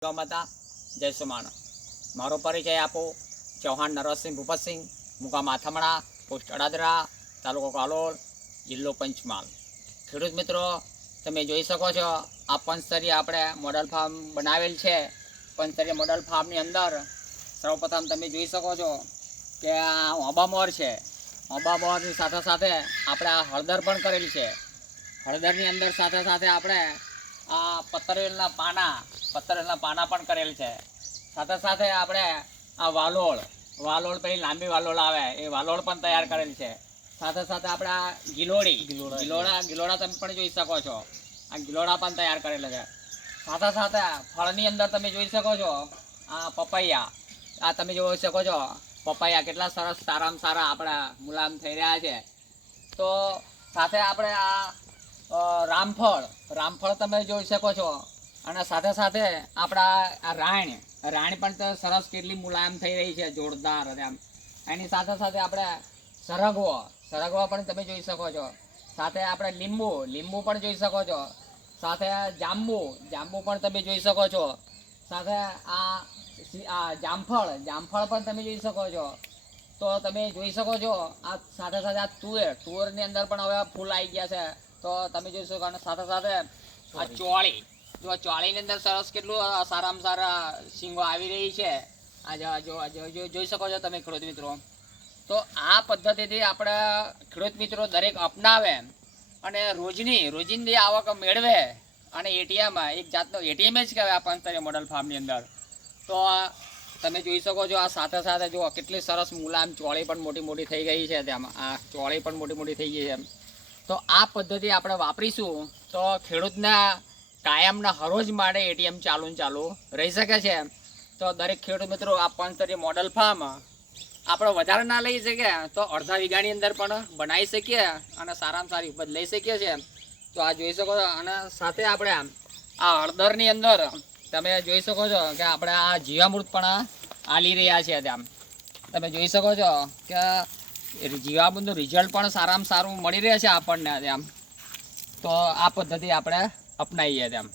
માતા જય સુમાણ. મારો પરિચય આપો. ચૌહાણ નરસિંહ ભૂપતસિંહ, મુકામ આથમણા, પોસ્ટ અડાદરા, તાલુકો કાલોલ, જિલ્લો પંચમહાલ. ખેડૂત મિત્રો, તમે જોઈ શકો છો આ પંચસ્તરીય આપણે મોડલ ફાર્મ બનાવેલ છે. પંચસ્તરીય મોડલ ફાર્મની અંદર સૌપ્રથમ તમે જોઈ શકો છો કે આ ઓબામોર છે. ઓબામોરની સાથે સાથે આપણે આ હળદર પણ કરેલ છે. હળદરની અંદર સાથે સાથે આપણે આ પતરેલના પાના પણ કરેલ છે. સાથે સાથે આપણે આ વાલોળ પેલી લાંબી વાલોળ આવે એ વાલોળ પણ તૈયાર કરેલ છે. સાથે સાથે આપણે આ ગિલોડા તમે પણ જોઈ શકો છો. આ ગિલોડા પણ તૈયાર કરેલા છે. સાથે સાથે ફળની અંદર તમે જોઈ શકો છો આ પપૈયા. આ તમે જોઈ શકો છો પપૈયા કેટલા સરસ સારામાં સારા આપણા મુલાયમ થઈ રહ્યા છે. તો સાથે આપણે આ રામફળ તમે જોઈ શકો છો. અને સાથે સાથે આપણા આ રાણ પણ તો સરસ કેટલી મુલાયમ થઈ રહી છે, જોરદાર એમ. એની સાથે સાથે આપણે સરગવો પણ તમે જોઈ શકો છો. સાથે આપણે લીંબુ પણ જોઈ શકો છો. સાથે જાંબુ પણ તમે જોઈ શકો છો. સાથે આ જામફળ પણ તમે જોઈ શકો છો. તો તમે જોઈ શકો છો આ સાથે સાથે આ તુવેરની અંદર પણ હવે ફૂલ આવી ગયા છે. તો તમે જોઈ શકો. અને સાથે સાથે આ ચોળીની અંદર સરસ કેટલું સારામાં સારા શીંગો આવી રહી છે. આ જોઈ શકો છો તમે ખેડૂત મિત્રો. તો આ પદ્ધતિથી આપણે ખેડૂત મિત્રો દરેક અપનાવે અને રોજિંદી આવક મેળવે. અને એટીએમ એક જાતનો એટીએમ જ કહેવાય આ પંચસ્તરીય મોડલ ફાર્મની અંદર. તો તમે જોઈ શકો છો આ સાથે સાથે જો કેટલી સરસ મુલાયમ ચોળી પણ મોટી થઈ ગઈ છે. તેમાં આ ચોળી પણ મોટી થઈ ગઈ છે. તો આ પદ્ધતિ આપણે વાપરીશું તો ખેડૂતના કાયમના હરોજ માટે એટીએમ ચાલુ રહી શકે છે. તો દરેક ખેડૂત મિત્રો આ પંચસ્તરીય મોડલ ફાર્મ આપણે વધારે ના લઈ શકીએ તો અડધા વીઘાની અંદર પણ બનાવી શકીએ અને સારામાં સારી ઉપજ લઈ શકીએ છીએ. તો આ જોઈ શકો છો. અને સાથે આપણે આ હળદરની અંદર તમે જોઈ શકો છો કે આપણે આ જીવામૃત પણ આલી રહ્યા છીએ. ત્યાં તમે જોઈ શકો છો કે જીવામૃતનું રિઝલ્ટ પણ સારામાં સારું મળી રહે છે આપણને. ત્યાં તો આ પદ્ધતિ આપણે અપનાવીએ તેમ.